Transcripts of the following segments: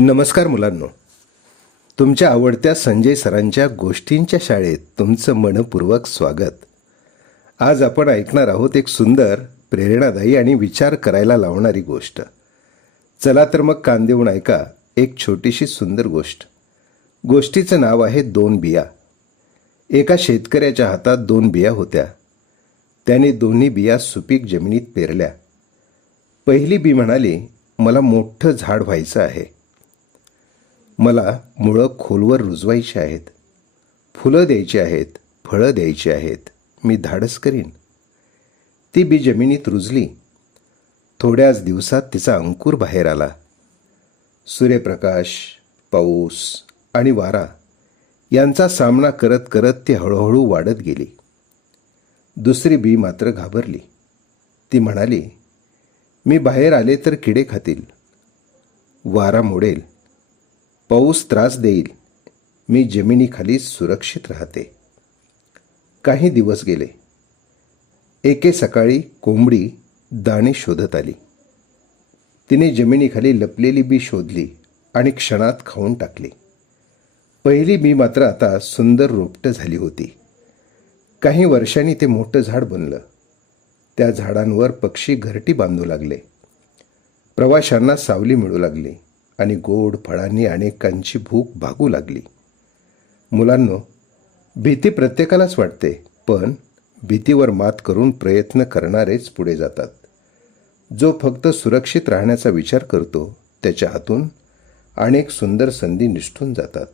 नमस्कार मुलांनो, तुमच्या आवडत्या संजय सरांच्या गोष्टींच्या शाळेत तुमचं मनपूर्वक स्वागत. आज आपण ऐकणार आहोत एक सुंदर, प्रेरणादायी आणि विचार करायला लावणारी गोष्ट. चला तर मग कान देऊन ऐका एक छोटीशी सुंदर गोष्ट. गोष्टीचं नाव आहे 2 बिया. एका शेतकऱ्याच्या हातात 2 बिया होत्या. त्याने दोन्ही बिया सुपीक जमिनीत पेरल्या. पहिली बी म्हणाली, मला मोठं झाड व्हायचं आहे. मला मुळं खोलवर रुजवायची आहेत, फुलं द्यायची आहेत, फळं द्यायची आहेत. मी धाडस करीन. ती बी जमिनीत रुजली. थोड्याच दिवसात तिचा अंकुर बाहेर आला. सूर्यप्रकाश, पाऊस आणि वारा यांचा सामना करत करत ती हळूहळू वाढत गेली. दुसरी बी मात्र घाबरली. ती म्हणाली, मी बाहेर आले तर किडे खातील, वारा मोडेल, पाऊस त्रास देईल. मी जमिनीखाली सुरक्षित राहते. काही दिवस गेले. एके सकाळी कोंबडी दाणे शोधत आली. तिने जमिनीखाली लपलेली बी शोधली आणि क्षणात खाऊन टाकली. पहिली बी मात्र आता सुंदर रोपटं झाली होती. काही वर्षांनी ते मोठं झाड बनलं. त्या झाडांवर पक्षी घरटी बांधू लागले. प्रवाशांना सावली मिळू लागली आणि गोड फळांनी अनेकांची भूक भागू लागली. मुलांनो, भीती प्रत्येकालाच वाटते, पण भीतीवर मात करून प्रयत्न करणारेच पुढे जातात. जो फक्त सुरक्षित राहण्याचा विचार करतो त्याच्या हातून अनेक सुंदर संधी निसटून जातात.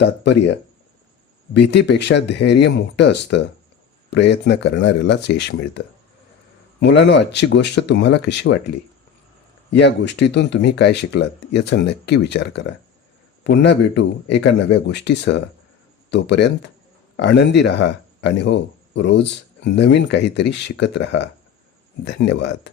तात्पर्य, भीतीपेक्षा धैर्य मोठं असतं. प्रयत्न करणाऱ्यालाच यश मिळतं. मुलांनो, आजची गोष्ट तुम्हाला कशी वाटली? या गोष्टीतून तुम्ही काय शिकलात याचा नक्की विचार करा. पुन्हा भेटू एका नव्या गोष्टीसह. तोपर्यंत आनंदी राहा आणि रोज नवीन काहीतरी शिकत राहा. धन्यवाद.